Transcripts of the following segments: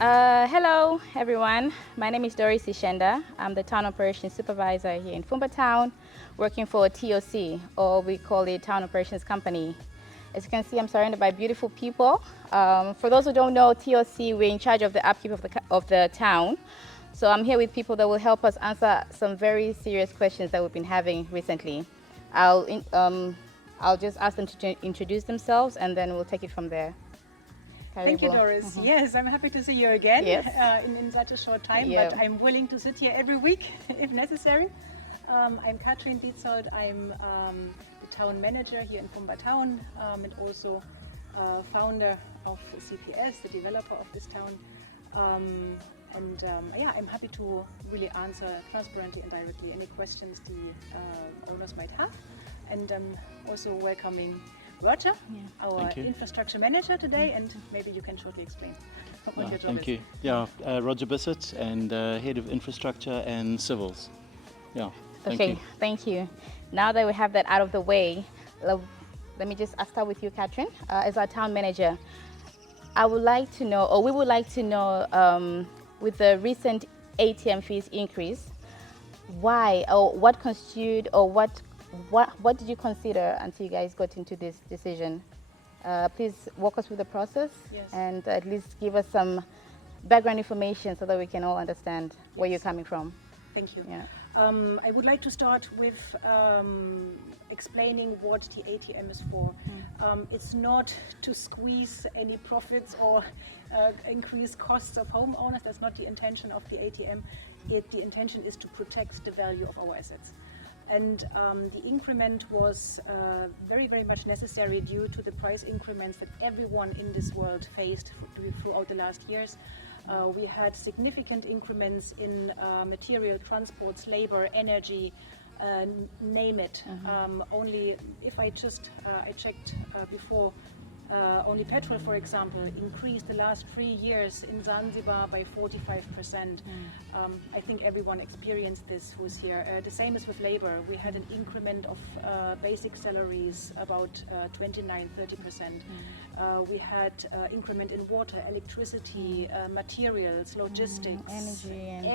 Hello, everyone. My name is Doris Ishenda. I'm the Town Operations Supervisor here in Fumba Town, working for TOC, or we call it Town Operations Company. As you can see, I'm surrounded by beautiful people. For those who don't know, TOC, we're in charge of the upkeep of the town. So I'm here with people that will help us answer some very serious questions that we've been having recently. I'll just ask them to introduce themselves, and then we'll take it from there. Thank you, Doris. Yes, I'm happy to see you again Yes. in such a short time, Yeah. but I'm willing to sit here every week if necessary. I'm Katrin Dietzold. I'm the town manager here in Fumba Town and also founder of CPS, the developer of this town. I'm happy to really answer transparently and directly any questions the owners might have. And also welcoming Roger, our infrastructure manager today, and maybe you can shortly explain what your job thank is. you. Roger Bissett, and Head of Infrastructure and Civils. Thank you. Now that we have that out of the way, let me just start with you, Katrin. As our town manager, I would like to know, or we would like to know, with the recent ATM fees increase, why, or what constituted, or what did you consider until you guys got into this decision? Please walk us through the process. Yes. And at least give us some background information so that we can all understand where you're coming from. Thank you. Yeah. I would like to start with explaining what the ATM is for. It's not to squeeze any profits or increase costs of homeowners. That's not the intention of the ATM. The intention is to protect the value of our assets. And the increment was very, very much necessary due to the price increments that everyone in this world faced throughout the last years. We had significant increments in material, transports, labor, energy, name it. Only if I checked before, only petrol, for example, increased the last 3 years in Zanzibar by 45%. I think everyone experienced this who's here. The same is with labor. We had an increment of basic salaries about 29-30%. We had increment in water, electricity, materials, logistics, energy, and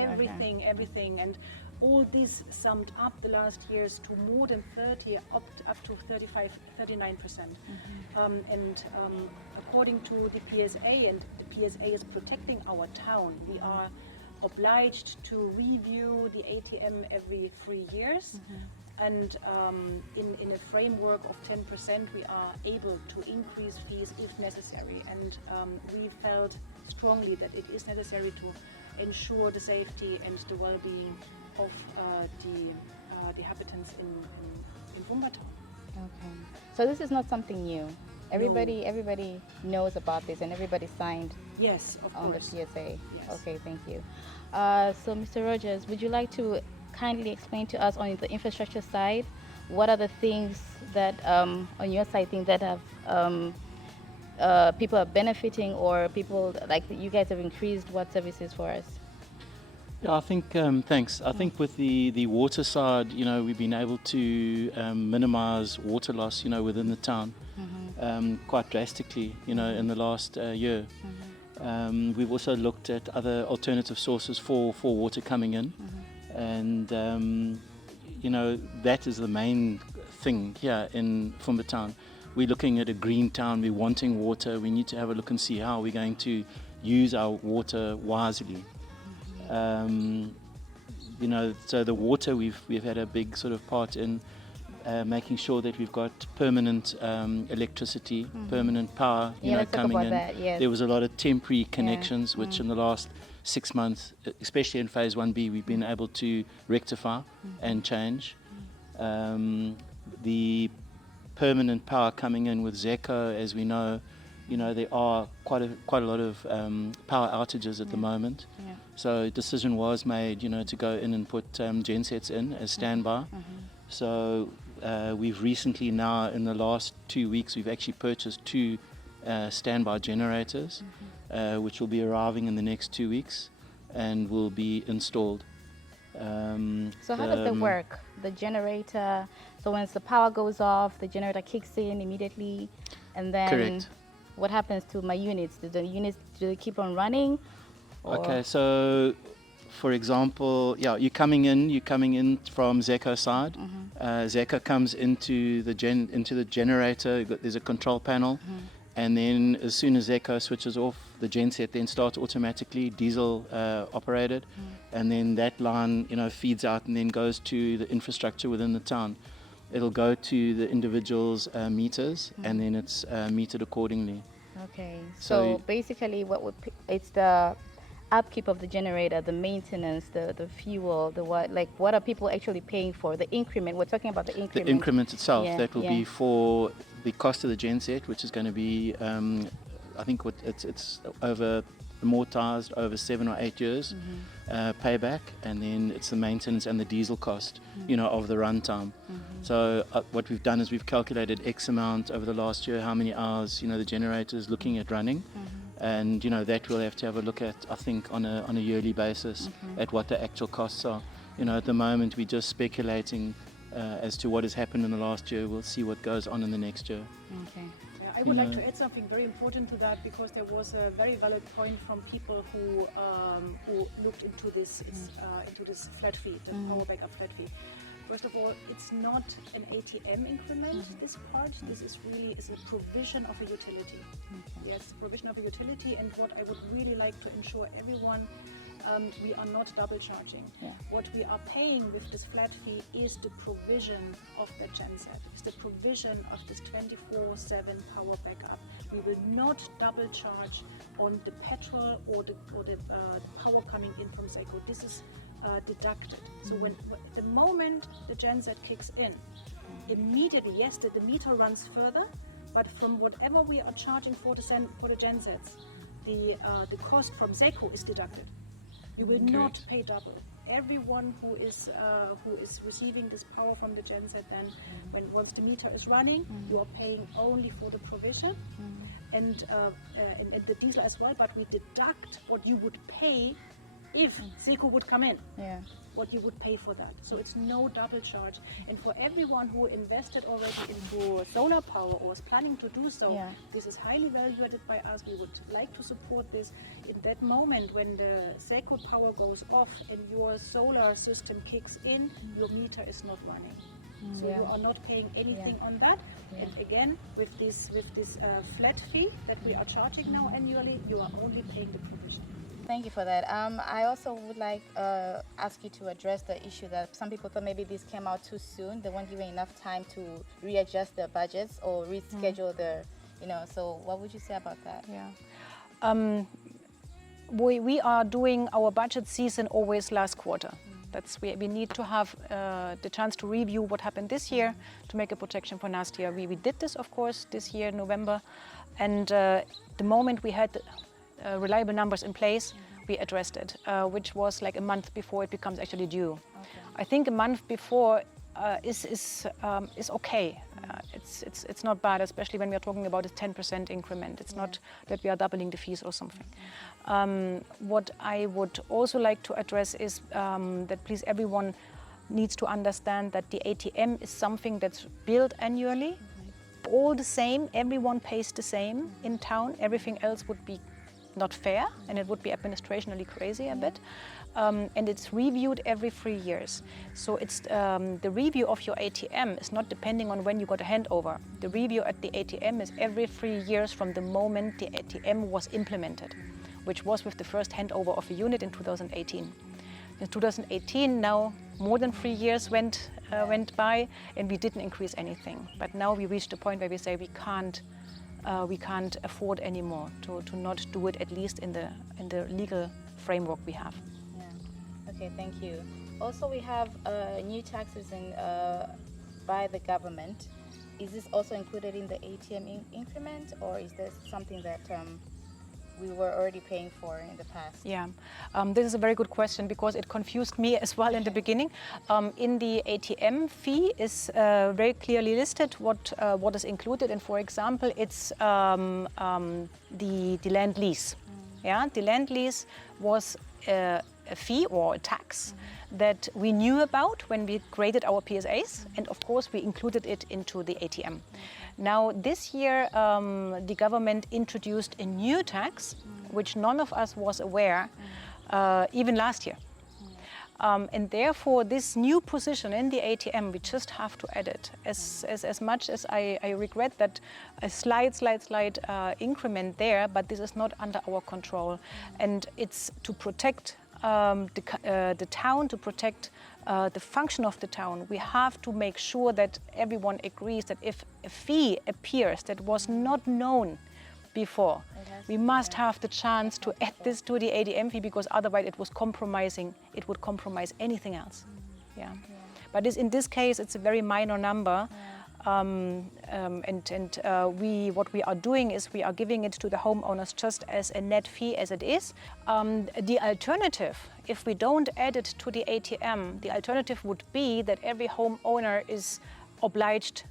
everything. And all this summed up the last years to more than 30, up to 35-39%. According to the PSA, and the PSA is protecting our town, we are obliged to review the ATM every 3 years. And in a framework of 10%, we are able to increase fees if necessary. And we felt strongly that it is necessary to ensure the safety and the well-being of the inhabitants in Fumba Town. Okay. So this is not something new. Everybody knows about this, and everybody signed Yes, of on course. the PSA. Yes. Okay, thank you. So, Mr. Rogers, would you like to kindly explain to us on the infrastructure side, what are the things that on your side, things that have people are benefiting, or people like you guys have increased what services for us? Yeah, I think, thanks. I think with the water side, we've been able to minimize water loss, within the town quite drastically, in the last year. We've also looked at other alternative sources for water coming in. And, that is the main thing here in Fumba Town. We're looking at a green town, we're wanting water, we need to have a look and see how we're going to use our water wisely. So the water, we've had a big sort of part in making sure that we've got permanent electricity, permanent power, Let's talk coming about in. that, yes. There was a lot of temporary connections, which in the last 6 months, especially in phase 1B, we've been able to rectify and change. The permanent power coming in with ZECO, as we know, there are quite a lot of power outages at the moment. Yeah. So a decision was made, to go in and put gensets in as standby. So we've recently now, in the last 2 weeks, we've actually purchased 2 standby generators, which will be arriving in the next 2 weeks and will be installed. So how does that work? The generator, so once the power goes off, the generator kicks in immediately, and then Correct. what happens to my units? Do the units keep on running, Or Okay, so for example, yeah, you're coming in from Zeco side. Zeco comes into the generator. There's a control panel, and then as soon as Zeco switches off, the genset then starts automatically diesel operated, and then that line, feeds out and then goes to the infrastructure within the town. It'll go to the individuals' meters, and then it's metered accordingly. Okay, So so basically it's the upkeep of the generator, the maintenance, the fuel, the what, like what are people actually paying for? The increment, we're talking about the increment. The increment itself, Yeah, that will be for the cost of the genset, which is going to be, I think it's over amortized over 7 or 8 years payback, and then it's the maintenance and the diesel cost, of the runtime. So what we've done is we've calculated X amount over the last year, how many hours, the generator is looking at running. And that we'll have to have a look at, I think, on a yearly basis at what the actual costs are. At the moment we're just speculating as to what has happened in the last year. We'll see what goes on in the next year. Okay. I would like to add something very important to that, because there was a very valid point from people who looked into this flat fee, the power backup flat fee. First of all, it's not an ATM increment, this part. This is a provision of a utility. Yes, provision of a utility. And what I would really like to ensure everyone, we are not double charging. Yeah. What we are paying with this flat fee is the provision of the genset. It's the provision of this 24/7 power backup. We will not double charge on the petrol or the power coming in from Seco. This is deducted. So when the moment the genset kicks in, immediately, yes, the meter runs further, but from whatever we are charging for the gensets, the cost from Seco is deducted. You will not pay double. Everyone who is receiving this power from the genset, then once the meter is running, you are paying only for the provision and the diesel as well. But we deduct what you would pay if Seco would come in. Yeah. What you would pay for that. So it's no double charge. And for everyone who invested already into solar power or is planning to do so, this is highly valued by us. We would like to support this. In that moment when the Seco power goes off and your solar system kicks in, your meter is not running. So you are not paying anything on that. And again, with this flat fee that we are charging now annually, you are only paying the provision. Thank you for that. I also would like ask you to address the issue that some people thought maybe this came out too soon. They weren't given enough time to readjust their budgets or reschedule their, so what would you say about that? Yeah. We are doing our budget season always last quarter. We need to have the chance to review what happened this year to make a projection for last year. We did this, of course, this year, November. And the moment we had reliable numbers in place, we addressed it, which was like a month before it becomes actually due. Okay. I think a month before is okay. It's not bad, especially when we are talking about a 10% increment. It's not that we are doubling the fees or something. What I would also like to address is that please everyone needs to understand that the ATM is something that's billed annually. All the same, everyone pays the same in town. Everything else would be not fair, and it would be administrationally crazy a bit. And it's reviewed every 3 years. So it's the review of your ATM is not depending on when you got a handover. The review at the ATM is every 3 years from the moment the ATM was implemented, which was with the first handover of a unit in 2018. In 2018, now more than 3 years went by, and we didn't increase anything. But now we reached a point where we say we can't afford anymore to not do it, at least in the legal framework we have. Yeah. Okay, thank you. Also, we have new taxes by the government. Is this also included in the ATM increment, or is this something that we were already paying for in the past? Yeah, this is a very good question, because it confused me as well in the beginning. In the ATM fee is very clearly listed what is included, and for example, it's the land lease. Yeah, the land lease was a fee or a tax that we knew about when we created our PSAs, and of course we included it into the ATM. Now, this year, the government introduced a new tax, which none of us was aware, even last year. And therefore, this new position in the ATM, we just have to add it. As much as I regret that a slight increment there, but this is not under our control. And it's to protect the town, to protect the function of the town. We have to make sure that everyone agrees that if a fee appears that was not known before, we must have the chance to add this to the ATM fee, because otherwise it would compromise anything else. But in this case, it's a very minor number. What we are doing is we are giving it to the homeowners just as a net fee as it is. The alternative, if we don't add it to the ATM, the alternative would be that every homeowner is obliged,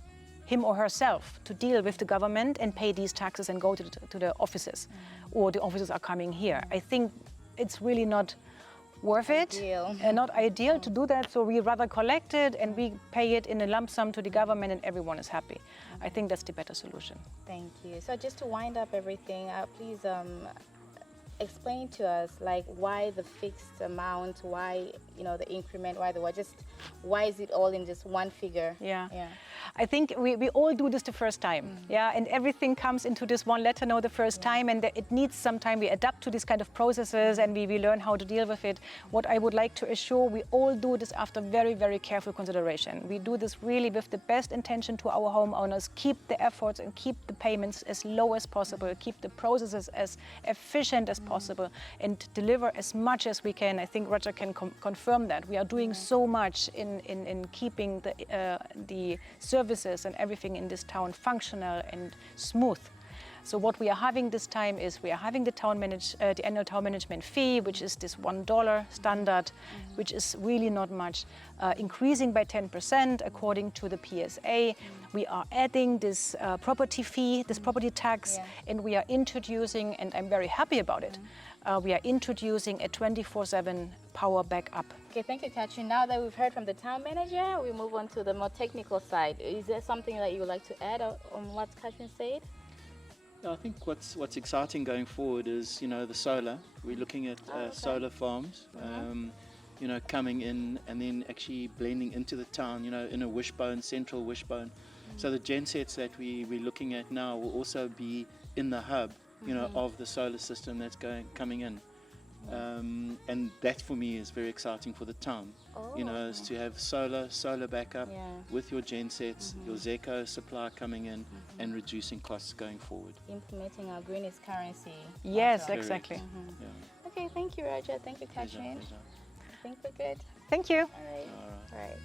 him or herself, to deal with the government and pay these taxes and go to the offices, or the offices are coming here. I think it's really not worth it, and not ideal to do that, so we rather collect it and we pay it in a lump sum to the government and everyone is happy. I think that's the better solution. Thank you. So just to wind up everything, please explain to us, like, why the fixed amount, why, you know, the increment, why is it all in just one figure? I think we all do this the first time, and everything comes into this one letter now the first time, and it needs some time. We adapt to these kind of processes and we learn how to deal with it. What I would like to assure, we all do this after very, very careful consideration. We do this really with the best intention to our homeowners, keep the efforts and keep the payments as low as possible, keep the processes as efficient as possible, and deliver as much as we can. I think Roger can confirm that. We are doing so much in keeping the services and everything in this town functional and smooth. So what we are having this time is we are having the annual town management fee, which is this $1 standard, which is really not much, increasing by 10% according to the PSA. We are adding this property fee, this property tax, and we are introducing, and I'm very happy about it, we are introducing a 24/7 power backup. Okay, thank you, Katrin. Now that we've heard from the town manager, we move on to the more technical side. Is there something that you would like to add on what Katrin said? I think what's exciting going forward is, you know, the solar. We're looking at solar farms, you know, coming in and then actually blending into the town, you know, in a wishbone, central wishbone. So the gensets that we're looking at now will also be in the hub, you know, of the solar system that's coming in. And that for me is very exciting for the town, you know, is to have solar backup with your gensets, your Zeco supply coming in, and reducing costs going forward. Implementing our greenest currency. Yes, exactly. Okay, thank you, Roger. Thank you, Katrin. Pleasure. I think we're good. Thank you. All right.